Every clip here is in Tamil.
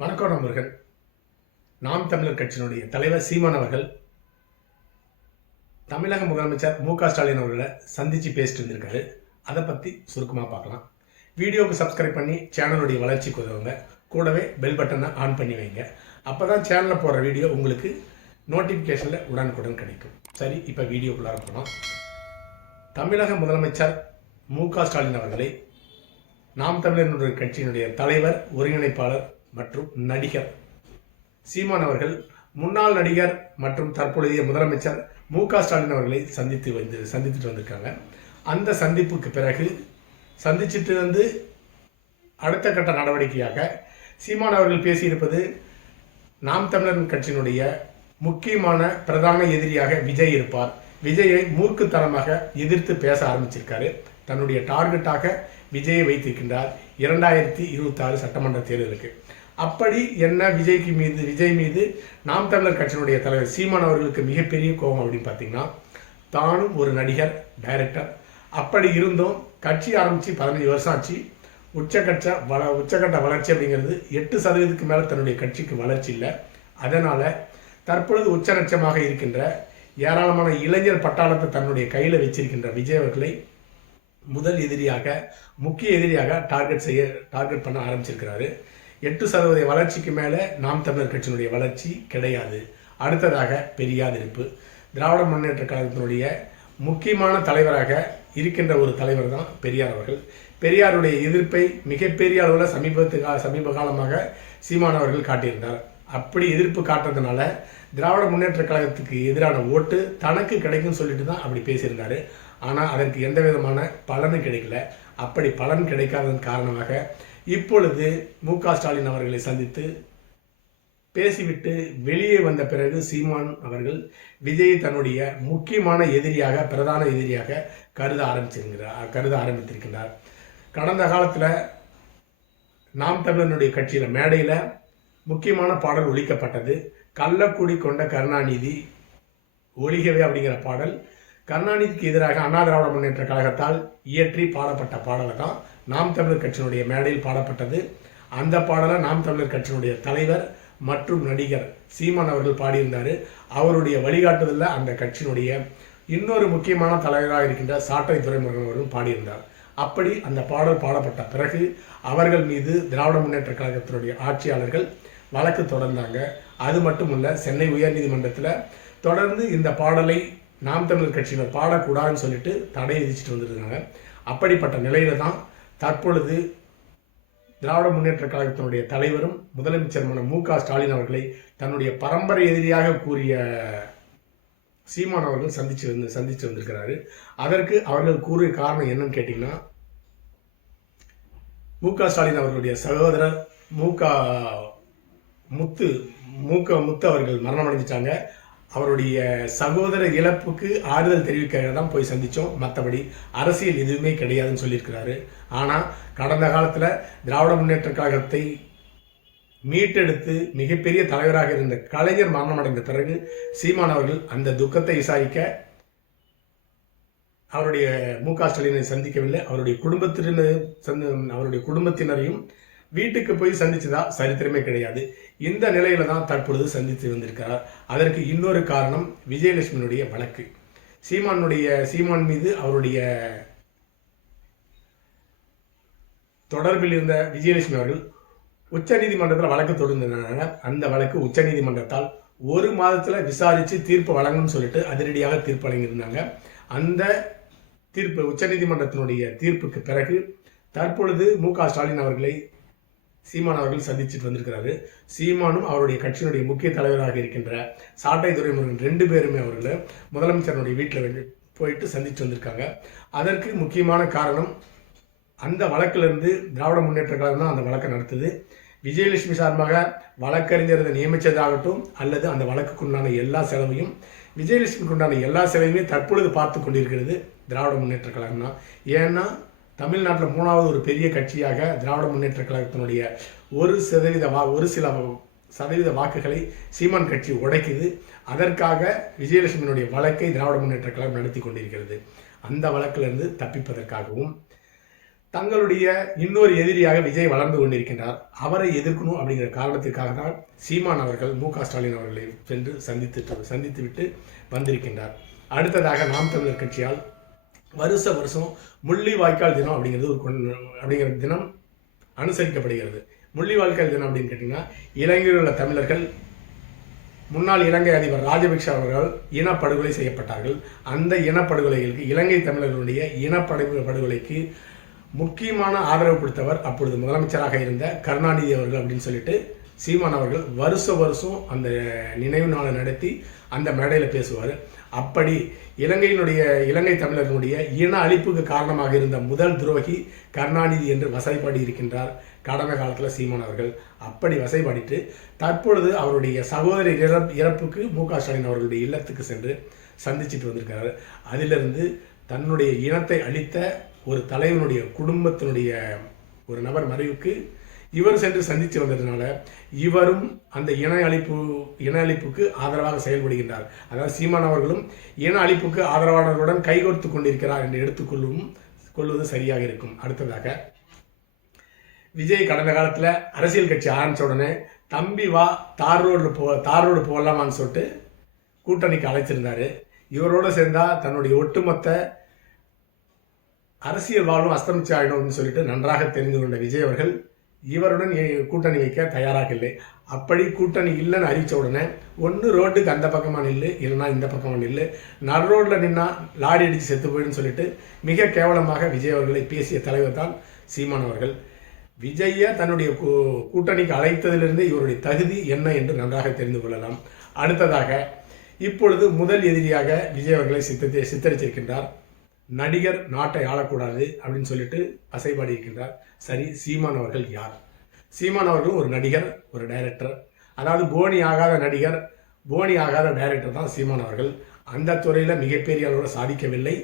வணக்கம் நண்பர்கள் நாம் தமிழர் கட்சியினுடைய தலைவர் சீமான் அவர்கள் தமிழக முதலமைச்சர் மு க ஸ்டாலின் அவர்களை சந்தித்து பேசிட்டு இருந்திருக்காரு அதை பற்றி சுருக்கமாக பார்க்கலாம். வீடியோவுக்கு சப்ஸ்கிரைப் பண்ணி சேனலுடைய வளர்ச்சிக்கு உதவுங்க. கூடவே பெல் பட்டனை ஆன் பண்ணி வைங்க. அப்போ தான் சேனலில் போடுற வீடியோ உங்களுக்கு நோட்டிஃபிகேஷனில் உடனுக்குடன் கிடைக்கும். சரி இப்போ வீடியோக்குள்ளார போகலாம் தமிழக முதலமைச்சர் மு க ஸ்டாலின் அவர்களை நாம் தமிழர் கட்சியினுடைய தலைவர் ஒருங்கிணைப்பாளர் மற்றும் நடிகர். சீமான் அவர்கள் முன்னாள் நடிகர் மற்றும் தற்பொழுதைய முதலமைச்சர் மு க ஸ்டாலின் அவர்களை சந்தித்து வந்து சந்தித்துட்டு வந்திருக்காங்க. அந்த சந்திப்புக்கு பிறகு சந்திச்சிட்டு வந்து அடுத்த கட்ட நடவடிக்கையாக சீமான் அவர்கள் பேசியிருப்பது நாம் தமிழர் கட்சியினுடைய முக்கியமான பிரதான எதிரியாக விஜய் இருப்பார். விஜயை மூர்க்குத்தனமாக எதிர்த்து பேச ஆரம்பிச்சிருக்காரு. தன்னுடைய டார்கெட்டாக விஜயை வைத்திருக்கின்றார் இரண்டாயிரத்தி இருபத்தாறு சட்டமன்ற தேர்தலுக்கு. அப்படி என்ன விஜய்க்கு மீது விஜய் மீது நாம் தமிழர் கட்சியினுடைய தலைவர் சீமான் அவர்களுக்கு மிகப்பெரிய கோபம் அப்படின்னு பார்த்தீங்கன்னா தானும் ஒரு நடிகர் டைரக்டர் அப்படி இருந்தும் கட்சி ஆரம்பித்து பதினஞ்சு வருஷம் ஆச்சு. உச்சகட்ச வள உச்சகட்ட வளர்ச்சி அப்படிங்கிறது எட்டு சதவீதத்துக்கு மேலே தன்னுடைய கட்சிக்கு வளர்ச்சி இல்லை. அதனால் தற்பொழுது உச்சநட்சமாக இருக்கின்ற ஏராளமான இளைஞர் பட்டாளத்தை தன்னுடைய கையில் வச்சிருக்கின்ற விஜய் அவர்களை முதல் எதிரியாக முக்கிய எதிரியாக டார்கெட் செய்ய டார்கெட் பண்ண ஆரம்பிச்சிருக்கிறாரு. எட்டு சதவீத வளர்ச்சிக்கு மேலே நாம் தமிழர் கட்சியினுடைய வளர்ச்சி கிடையாது. அடுத்ததாக பெரியார் இருப்பு திராவிட முன்னேற்ற கழகத்தினுடைய முக்கியமான தலைவராக இருக்கின்ற ஒரு தலைவர் தான் பெரியார் அவர்கள். பெரியாருடைய எதிர்ப்பை மிகப்பெரிய அளவில் சமீபத்து கா சமீப காலமாக சீமான் அவர்கள் காட்டியிருந்தார். அப்படி எதிர்ப்பு காட்டுறதுனால திராவிட முன்னேற்ற கழகத்துக்கு எதிரான ஓட்டு தனக்கு கிடைக்கும்னு சொல்லிட்டு தான் அப்படி பேசியிருந்தார். ஆனால் அதற்கு எந்த விதமான பலனும் கிடைக்கல. அப்படி பலன் கிடைக்காததன் காரணமாக இப்பொழுது மு க ஸ்டாலின் அவர்களை சந்தித்து பேசிவிட்டு வெளியே வந்த பிறகு சீமான் அவர்கள் விஜய் தன்னுடைய முக்கியமான எதிரியாக பிரதான எதிரியாக கருத ஆரம்பிச்சிருக்கிறார் கருத ஆரம்பித்திருக்கிறார் கடந்த காலத்தில் நாம் தமிழனுடைய கட்சியில் மேடையில் முக்கியமான பாடல் ஒழிக்கப்பட்டது கள்ளக்குடி கொண்ட கருணாநிதி ஒழிகவே அப்படிங்கிற பாடல். கருணாநிதிக்கு எதிராக அண்ணா திராவிட முன்னேற்ற கழகத்தால் இயற்றி பாடப்பட்ட பாடலை தான் நாம் தமிழர் கட்சியினுடைய மேடையில் பாடப்பட்டது. அந்த பாடலை நாம் தமிழர் கட்சியினுடைய தலைவர் மற்றும் நடிகர் சீமான் அவர்கள் பாடியிருந்தார். அவருடைய வழிகாட்டுதலில் அந்த கட்சியினுடைய இன்னொரு முக்கியமான தலைவராக இருக்கின்ற சாட்டை துறைமுருகன் அவர்களும் பாடியிருந்தார். அப்படி அந்த பாடல் பாடப்பட்ட பிறகு அவர்கள் மீது திராவிட முன்னேற்ற கழகத்தினுடைய ஆட்சியாளர்கள் வழக்கு தொடர்ந்தாங்க. அது மட்டுமல்ல சென்னை உயர்நீதிமன்றத்தில் தொடர்ந்து இந்த பாடலை நாம் தமிழர் கட்சியினர் பாடக்கூடாதுன்னு சொல்லிட்டு தடை விதிச்சுட்டு வந்துருக்காங்க அப்படிப்பட்ட நிலையில தான் தற்பொழுது திராவிட முன்னேற்ற கழகத்தினுடைய தலைவரும் முதலமைச்சருமான மு க ஸ்டாலின் அவர்களை தன்னுடைய பரம்பரை எதிரியாக கூறிய சீமான் அவர்கள் சந்திச்சு வந்து சந்திச்சு வந்திருக்கிறாரு. அதற்கு அவர்கள் கூறிய காரணம் என்னன்னு கேட்டிங்கன்னா மு க ஸ்டாலின் அவர்களுடைய சகோதரர் மு க முத்து மு க முத்து அவர்கள் மரணம் அடைஞ்சிட்டாங்க அவருடைய சகோதர இழப்புக்கு ஆறுதல் தெரிவிக்க தான் போய் சந்தித்தோம் மற்றபடி அரசியல் எதுவுமே கிடையாதுன்னு சொல்லியிருக்கிறாரு. ஆனால் கடந்த காலத்தில் திராவிட முன்னேற்ற கழகத்தை மீட்டெடுத்து மிகப்பெரிய தலைவராக இருந்த கலைஞர் மரணமடைந்த பிறகு சீமான் அவர்கள் அந்த துக்கத்தை விசாரிக்க அவருடைய மு க ஸ்டாலினை சந்திக்கவில்லை. அவருடைய குடும்பத்தினர் சந்த அவருடைய குடும்பத்தினரையும் வீட்டுக்கு போய் சந்திச்சதா சரித்திரமே கிடையாது. இந்த நிலையில தான் தற்பொழுது சந்தித்து வந்திருக்கிறார். அதற்கு இன்னொரு காரணம் விஜயலட்சுமியினுடைய வழக்கு. சீமானுடைய சீமான் மீது அவருடைய தொடர்பில் இருந்த விஜயலட்சுமி அவர்கள் உச்சநீதிமன்றத்தில் வழக்கு தொடர்ந்திருந்தாங்க அந்த வழக்கு உச்சநீதிமன்றத்தால் ஒரு மாதத்தில் விசாரித்து தீர்ப்பு வழங்கணும்னு சொல்லிட்டு அதிரடியாக தீர்ப்பு வழங்கியிருந்தாங்க. அந்த தீர்ப்பு உச்சநீதிமன்றத்தினுடைய தீர்ப்புக்கு பிறகு தற்பொழுது மு க ஸ்டாலின் அவர்களை சீமான் அவர்கள் சந்திச்சுட்டு வந்திருக்கிறாரு. சீமானும் அவருடைய கட்சியினுடைய முக்கிய தலைவராக இருக்கின்ற சாட்டை துரைமுருகன் ரெண்டு பேருமே அவர்களை முதலமைச்சரனுடைய வீட்டில் வந்து போயிட்டு சந்திச்சு வந்திருக்காங்க. அதற்கு முக்கியமான காரணம் அந்த வழக்கிலிருந்து திராவிட முன்னேற்ற கழகம் தான் அந்த வழக்கை நடத்துது. விஜயலட்சுமி சார்பாக வழக்கறிஞரை நியமித்ததாகட்டும் அல்லது அந்த வழக்குக்குண்டான எல்லா செலவையும் விஜயலட்சுமிக்குண்டான எல்லா செலவையுமே தற்பொழுது பார்த்து கொண்டிருக்கிறது திராவிட முன்னேற்ற கழகம் தான். ஏன்னா தமிழ்நாட்டில் மூணாவது ஒரு பெரிய கட்சியாக திராவிட முன்னேற்ற கழகத்தினுடைய ஒரு சதவீத வா ஒரு சில சதவீத வாக்குகளை சீமான் கட்சி உடைக்குது. அதற்காக விஜயலட்சுமியினுடைய வழக்கை திராவிட முன்னேற்ற கழகம் நடத்தி கொண்டிருக்கிறது. அந்த வழக்கிலிருந்து தப்பிப்பதற்காகவும் தங்களுடைய இன்னொரு எதிரியாக விஜய் வளர்ந்து கொண்டிருக்கின்றார். அவரை எதிர்க்கணும் அப்படிங்கிற காரணத்திற்காக தான் சீமான் அவர்கள் மு ஸ்டாலின் அவர்களை சென்று சந்தித்து சந்தித்துவிட்டு வந்திருக்கின்றார். அடுத்ததாக நாம் தமிழர் கட்சியால் வருஷ வருஷம் முள்ளிவாய்க்கால் தினம் அப்படிங்கிறது ஒரு அப்படிங்கிற தினம் அனுசரிக்கப்படுகிறது. முள்ளிவாய்க்கால் தினம் அப்படின்னு கேட்டிங்கன்னா இலங்கையில் உள்ள தமிழர்கள் முன்னாள் இலங்கை அதிபர் ராஜபக்ஷ அவர்கள் இனப்படுகொலை செய்யப்பட்டார்கள். அந்த இனப்படுகொலைகளுக்கு இலங்கை தமிழர்களுடைய இனப்படு படுகொலைக்கு முக்கியமான ஆதரவு கொடுத்தவர் அப்பொழுது முதலமைச்சராக இருந்த கருணாநிதி அவர்கள் அப்படின்னு சொல்லிட்டு சீமான் அவர்கள் வருஷ வருஷம் அந்த நினைவு நாளை நடத்தி அந்த மேடையில் பேசுவார். அப்படி இலங்கையினுடைய இலங்கை தமிழர்களுடைய இன அழிப்புக்கு காரணமாக இருந்த முதல் துரோகி கருணாநிதி என்று வசைப்பாடி இருக்கின்றார் கடந்த காலத்தில் சீமான் அவர்கள். அப்படி வசைப்பாடிட்டு தற்பொழுது அவருடைய சகோதரி இறப் இறப்புக்கு மு க ஸ்டாலின் அவர்களுடைய இல்லத்துக்கு சென்று சந்திச்சிட்டு வந்திருக்கிறார். அதிலிருந்து தன்னுடைய இனத்தை அழித்த ஒரு தலைவனுடைய குடும்பத்தினுடைய ஒரு நபர் மறைவுக்கு இவர் சென்று சந்தித்து வந்ததுனால இவரும் அந்த இன அழிப்பு இன அழிப்புக்கு ஆதரவாக செயல்படுகின்றார். அதாவது சீமான் அவர்களும் இன அழிப்புக்கு ஆதரவானவர்களுடன் கைகோர்த்து கொண்டிருக்கிறார் என்று எடுத்துக்கொள்ளும் கொள்வது சரியாக இருக்கும். அடுத்ததாக விஜய் கடந்த காலத்தில் அரசியல் கட்சி ஆரம்பித்த உடனே தம்பி வா தார் ரோடு போ தார் ரோடு போகலாமான்னு சொல்லிட்டு கூட்டணிக்கு அழைச்சிருந்தார். இவரோட சேர்ந்தால் தன்னுடைய ஒட்டுமொத்த அரசியல் வாழ்வும் அஸ்தமிச்சாயிடும் அப்படின்னு சொல்லிட்டு நன்றாக தெரிந்து கொண்ட விஜய் அவர்கள் இவருடன் கூட்டணி வைக்க தயாராக இல்லை அப்படி கூட்டணி இல்லைன்னு அறிவித்த உடனே ஒன்று ரோட்டுக்கு அந்த பக்கமாக நில்லு இல்லைன்னா இந்த பக்கமாக நில்லு நடு ரோட்டில் நின்னா லாரி அடித்து செத்து போயிடுன்னு சொல்லிட்டு மிக கேவலமாக விஜய் அவர்களை பேசிய தலைவர் தான் சீமான் அவர்கள். விஜய தன்னுடைய கூ- கூட்டணிக்கு அழைத்ததிலிருந்து இவருடைய தகுதி என்ன என்று நன்றாக தெரிந்து கொள்ளலாம். அடுத்ததாக இப்பொழுது முதல் எதிரியாக விஜய் அவர்களை சித்தத்தை சித்தரிச்சிருக்கின்றார் நடிகர் நாட்டை ஆளக்கூடாது அப்படின்னு சொல்லிட்டு அசைபாடி இருக்கின்றார். சரி சீமான் அவர்கள் யார்? சீமான் அவர்களும் ஒரு நடிகர் ஒரு டைரக்டர் அதாவது போனி ஆகாத நடிகர் போனி ஆகாத டைரக்டர் தான் சீமான் அவர்கள். அந்த துறையில் மிகப்பெரிய அளவில் சாதிக்கவில்லை.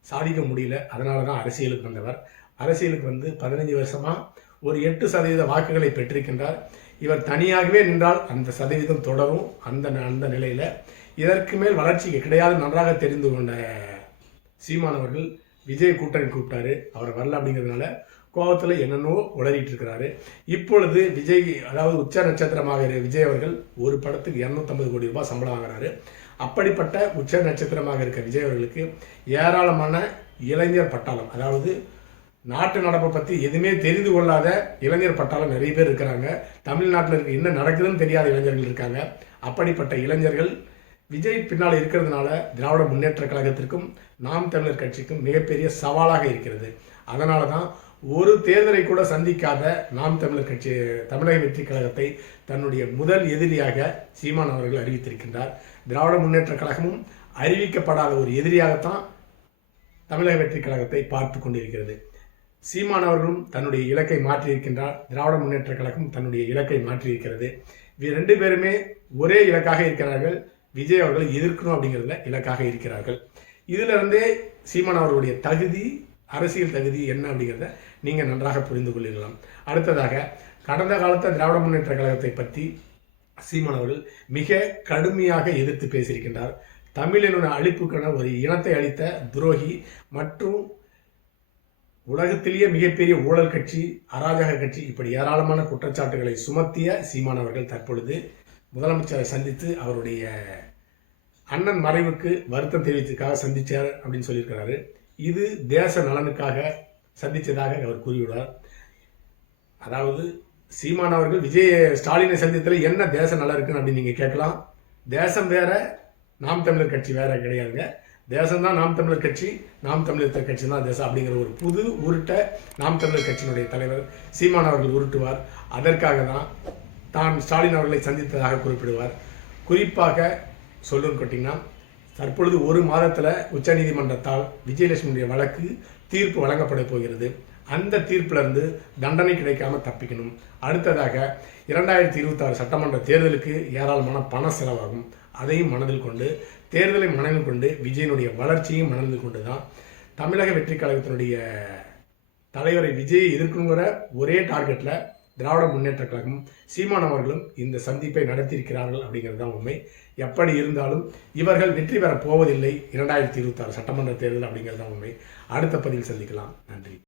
சாதிக்க முடியல. அதனால தான் அரசியலுக்கு வந்தவர். அரசியலுக்கு வந்து பதினஞ்சு வருஷமாக ஒரு எட்டு சதவீத வாக்குகளை பெற்றிருக்கின்றார். இவர் தனியாகவே நின்றால் அந்த சதவீதம் தொடரும். அந்த அந்த நிலையில் இதற்கு மேல் வளர்ச்சி கிடையாது. நன்றாக தெரிந்து கொண்ட சீமானவர்கள் விஜய் கூட்டணி கூப்பிட்டாரு. அவர் வரல அப்படிங்கிறதுனால கோபத்தில் என்னென்னவோ உளறிட்டு இருக்கிறாரு. இப்பொழுது விஜய் அதாவது உச்ச நட்சத்திரமாக இருக்கிற விஜய் அவர்கள் ஒரு படத்துக்கு இரநூத்தம்பது கோடி ரூபாய் சம்பளம் வாங்குறாரு. அப்படிப்பட்ட உச்ச நட்சத்திரமாக இருக்க விஜய் அவர்களுக்கு ஏராளமான இளைஞர் பட்டாளம் அதாவது நாட்டு நடப்பை பற்றி எதுவுமே தெரிந்து கொள்ளாத இளைஞர் பட்டாளம் நிறைய பேர் இருக்கிறாங்க. தமிழ்நாட்டில் இருக்க என்ன நடக்குதுன்னு தெரியாத இளைஞர்கள் இருக்காங்க. அப்படிப்பட்ட இளைஞர்கள் விஜய் பின்னால் இருக்கிறதுனால திராவிட முன்னேற்ற கழகத்திற்கும் நாம் தமிழர் கட்சிக்கும் மிகப்பெரிய சவாலாக இருக்கிறது. அதனால தான் ஒரு தேர்தலை கூட சந்திக்காத நாம் தமிழர் கட்சி தமிழக வெற்றி கழகத்தை தன்னுடைய முதல் எதிரியாக சீமான் அவர்கள் அறிவித்திருக்கின்றார். திராவிட முன்னேற்ற கழகமும் அறிவிக்கப்படாத ஒரு எதிரியாகத்தான் தமிழக வெற்றி கழகத்தை பார்த்து கொண்டிருக்கிறது. சீமான் அவர்களும் தன்னுடைய இலக்கை மாற்றியிருக்கின்றார். திராவிட முன்னேற்ற கழகம் தன்னுடைய இலக்கை மாற்றியிருக்கிறது. இவ ரெண்டு பேருமே ஒரே இலக்காக இருக்கிறார்கள். விஜய் அவர்களை எதிர்க்கணும் அப்படிங்கிறதுல இலக்காக இருக்கிறார்கள். இதிலிருந்தே சீமான் அவர்களுடைய தகுதி அரசியல் தகுதி என்ன அப்படிங்கிறத நீங்கள் நன்றாக புரிந்து கொள்ளிடலாம் அடுத்ததாக கடந்த காலத்து திராவிட முன்னேற்ற கழகத்தை பற்றி சீமான் அவர்கள் மிக கடுமையாக எதிர்த்து பேசியிருக்கின்றார். தமிழினுடைய அழிப்புக்கான ஒரு இனத்தை அளித்த துரோகி மற்றும் உலகத்திலேயே மிகப்பெரிய ஊழல் கட்சி அராஜக கட்சி இப்படி ஏராளமான குற்றச்சாட்டுகளை சுமத்திய சீமான் அவர்கள் தற்பொழுது முதலமைச்சரை சந்தித்து அவருடைய அண்ணன் மறைவுக்கு வருத்தம் தெரிவித்ததுக்காக சந்தித்தார் அப்படின்னு சொல்லியிருக்கிறாரு. இது தேச நலனுக்காக சந்தித்ததாக அவர் கூறியுள்ளார். அதாவது சீமான் அவர்கள் விஜய் ஸ்டாலினை சந்தித்ததில் என்ன தேச நலம் இருக்குன்னு அப்படின்னு நீங்கள் கேட்கலாம். தேசம் வேற நாம் தமிழர் கட்சி வேற கிடையாதுங்க. தேசம்தான் நாம் தமிழர் கட்சி நாம் தமிழர் கட்சி தான் தேசம் அப்படிங்கிற ஒரு புது உருட்டை நாம் தமிழர் கட்சியினுடைய தலைவர் சீமான் அவர்கள் உருட்டுவார். அதற்காக தான் தான் ஸ்டாலின் அவர்களை சந்தித்ததாக குறிப்பிடுவார். குறிப்பாக சொல்லுன்னு கேட்டிங்கன்னா தற்பொழுது ஒரு மாதத்தில் உச்சநீதிமன்றத்தால் விஜயலட்சுமியுடைய வழக்கு தீர்ப்பு வழங்கப்பட போகிறது. அந்த தீர்ப்பிலிருந்து தண்டனை கிடைக்காம தப்பிக்கணும். அடுத்ததாக இரண்டாயிரத்தி இருபத்தாறு சட்டமன்ற தேர்தலுக்கு ஏராளமான பண செலவாகும். அதையும் மனதில் கொண்டு தேர்தலை மனதில் கொண்டு விஜயனுடைய வளர்ச்சியும் மனதில் கொண்டு தான் தமிழக வெற்றி கழகத்தினுடைய தலைவரை விஜயை எதிர்க்கணுங்கிற ஒரே டார்கெட்டில் திராவிட முன்னேற்ற கழகம் சீமான் அவர்களும் இந்த சந்திப்பை நடத்தியிருக்கிறார்கள் அப்படிங்கிறது தான் உண்மை. எப்படி இருந்தாலும் இவர்கள் வெற்றி பெறப் போவதில்லை இரண்டாயிரத்தி இருபத்தாறு சட்டமன்ற தேர்தல் அப்படிங்கிறது தான் உண்மை. அடுத்த பதிவில் சந்திக்கலாம். நன்றி.